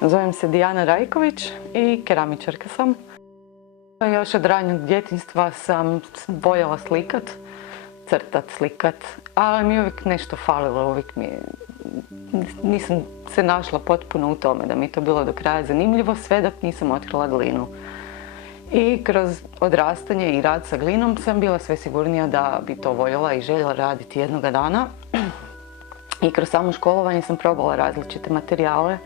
Zovem se Dijana Rajković i keramičarka sam. Još od ranjeg djetinjstva sam voljela slikat, crtat, slikat, ali mi je uvijek nešto falilo, nisam se našla potpuno u tome da mi je to bilo do kraja zanimljivo, sve dok nisam otkrila glinu. I kroz odrastanje i rad sa glinom sam bila sve sigurnija da bi to voljela i željela raditi jednoga dana. I kroz samo školovanje sam probala različite materijale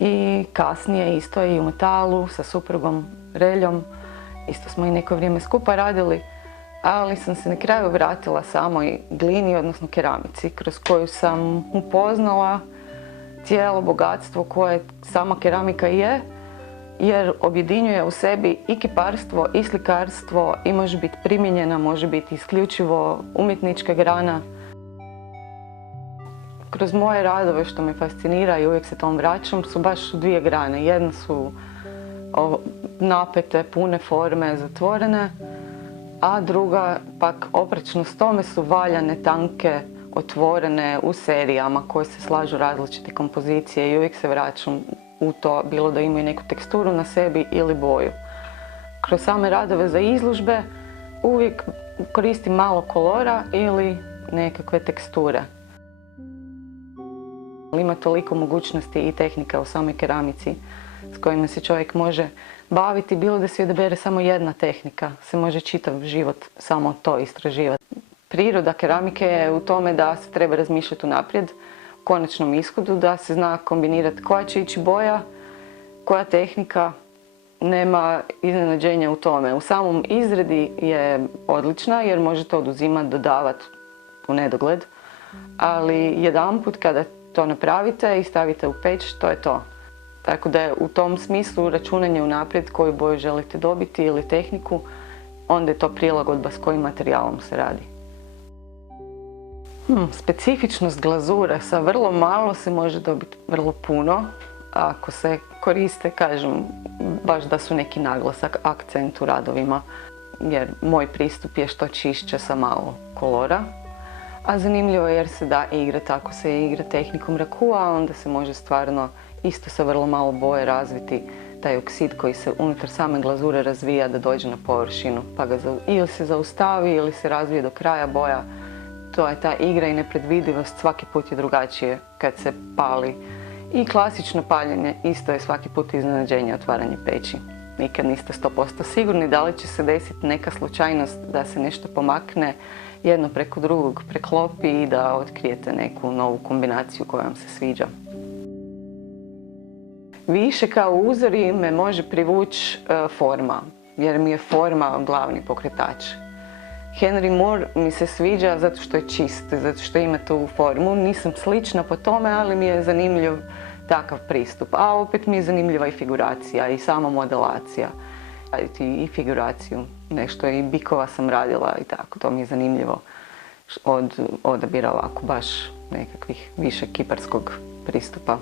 i kasnije isto i u metalu sa suprugom Reljom. Isto smo i neko vrijeme skupa radili, ali sam se na kraju vratila samoj glini, odnosno keramici, kroz koju sam upoznala cijelo bogatstvo koje sama keramika je, jer objedinjuje u sebi i kiparstvo i slikarstvo i može biti primijenjena, može biti isključivo umjetnička grana. Kroz moje radove što me fascinira i uvijek se tom vraćam su baš dvije grane. Jedna su napete, pune forme, zatvorene, a druga pak oprečno s tome su valjane, tanke, otvorene u serijama koje se slažu različite kompozicije i uvijek se vraćam u to, bilo da imaju neku teksturu na sebi ili boju. Kroz same radove za izložbe uvijek koristim malo kolora ili nekakve teksture. Ima toliko mogućnosti i tehnika u samoj keramici s kojima se čovjek može baviti, bilo da se odabere samo jedna tehnika, se može čitav život samo to istraživati. Priroda keramike je u tome da se treba razmišljati unaprijed, u konačnom ishodu, da se zna kombinirati koja će ići boja, koja tehnika, nema iznenađenja u tome. U samom izradi je odlična jer možete oduzimati, dodavati u nedogled, ali jedanput kada to napravite i stavite u peć, to je to. Tako da je u tom smislu računanje unaprijed koju boju želite dobiti ili tehniku, onda je to prilagodba s kojim materijalom se radi. Specifičnost glazure, sa vrlo malo se može dobiti vrlo puno. Ako se koriste, kažem, baš da su neki naglasak, akcent u radovima, jer moj pristup je što čišće sa malo kolora. A zanimljivo je jer se da igrati, ako se igra tehnikom rakua, onda se može stvarno isto sa vrlo malo boje razviti taj oksid koji se unutar same glazure razvija da dođe na površinu, pa ga ili se zaustavi ili se razvije do kraja boja. To je ta igra i nepredvidivost, svaki put je drugačije kad se pali. I klasično paljenje isto je svaki put iznenađenje, otvaranje peći. Nikad niste 100% sigurni da li će se desiti neka slučajnost da se nešto pomakne, jedno preko drugog preklopi i da otkrijete neku novu kombinaciju koja vam se sviđa. Više kao uzori me može privući forma, jer mi je forma glavni pokretač. Henry Moore mi se sviđa zato što je čist, zato što ima tu formu. Nisam slična po tome, ali mi je zanimljiv takav pristup. A opet mi je zanimljiva i figuracija i sama modelacija. Raditi i figuraciju, nešto i bikova sam radila i tako, to mi je zanimljivo od odabira ovako baš nekakvih više kiparskog pristupa.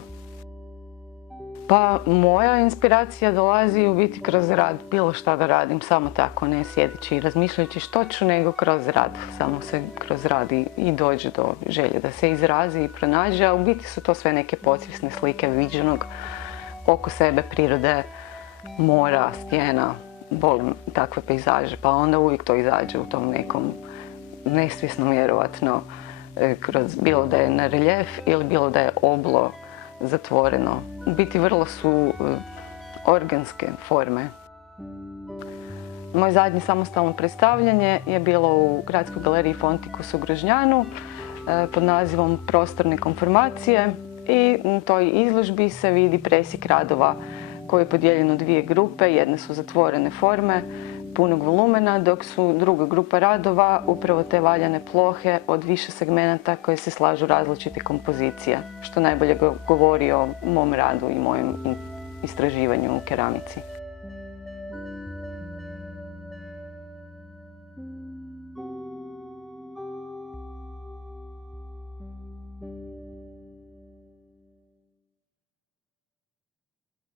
Pa moja inspiracija dolazi u biti kroz rad, bilo šta da radim, samo tako, ne sjedeći i razmišljajući što ću, nego kroz rad. Samo se kroz rad i dođe do želje da se izrazi i pronađe, a u biti su to sve neke podsvjesne slike viđenog oko sebe, prirode, mora, stijena. Volim takve pejzaže, pa onda uvijek to izađe u tom nekom nesvjesnom vjerovatno, bilo da je na reljef ili bilo da je oblo zatvoreno. U biti vrlo su organske forme. Moje zadnje samostalno predstavljanje je bilo u Gradskoj galeriji Fontikus u Grožnjanu pod nazivom Prostorne konformacije i u toj izložbi se vidi presjek radova koji je podijeljen u dvije grupe. Jedne su zatvorene forme punog volumena, dok su druga grupa radova upravo te valjane plohe od više segmenata koje se slažu različite kompozicije, što najbolje govori o mom radu i mojem istraživanju u keramici.